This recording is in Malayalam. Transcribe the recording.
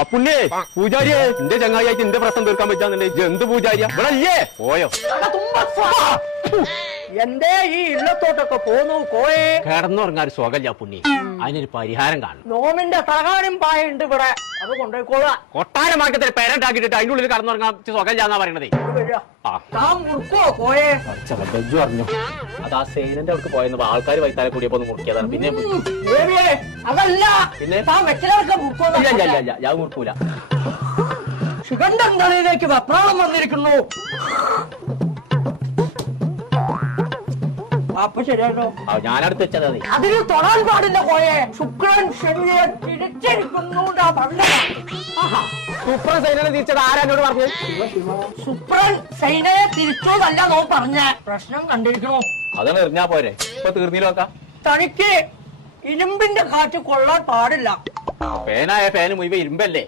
അപ്പുണ്ണിയെ പൂജാരിയെ എന്റെ ചങ്ങായിയായിട്ട് എന്റെ പ്രശ്നം തീർക്കാൻ പറ്റാന്നുണ്ടെങ്കിൽ എന്ത് പൂജാരിയാ ഇവിടെ അല്ലേ പോയോ എന്തേ ഈ ഇല്ലത്തോട്ടൊക്കെ പോന്നു കോയെ കിടന്നുറങ്ങാൻ ഒരു സുഖമില്ല പുണ്ണി അതിനൊരു പരിഹാരം കാണും നോമിന്റെ തകാനും പായുണ്ട് ഇവിടെ അത് കൊണ്ടുപോയിക്കോളാം കൊട്ടാരമാർക്കത്തിൽ പേരണ്ടാക്കിയിട്ട് അതിന്റെ ഉള്ളിൽ കടന്നുറങ്ങാൻ സുഖമില്ലാന്നാ പറയണതേ കോയെ ബെജ്ജു പറഞ്ഞു അത് ആ സേനന്റെ അവർക്ക് പോയെന്ന് ആൾക്കാർ വൈത്താലെ കൂടിയപ്പോ ഒന്ന് മുറിക്കിയതാണ് പിന്നെ അതല്ല പിന്നെ താൻ വെച്ചിലൊക്കെ ഞാൻ മുറിക്കൂല ശിഖണ്ഡൻ തലയിലേക്ക് വെപ്രാളം വന്നിരിക്കുന്നു അപ്പൊ ശരിയാട്ടോ ഞാനടുത്ത് വെച്ചതാ അതിന് തൊടാൻ പാടില്ല കോയെ ശുക്രൻ ശനിയെ തിരിച്ചിരിക്കുന്നു സൂപ്പർ സൈനനെ തിരിച്ചത് ആരാനോട് പറഞ്ഞു ശുക്രൻ സൈനയെ തിരിച്ചോന്നല്ല നോ പറഞ്ഞ പ്രശ്നം കണ്ടിരിക്കണോ അതാണ് എറിഞ്ഞാ പോരെ ഇപ്പൊ തീർന്നില്ല തനിക്ക് ഇരുമ്പിന്റെ കാറ്റ് കൊള്ളാൻ പാടില്ല ഫാനായ ഫാന് മുഴുവൻ ഇരുമ്പല്ലേ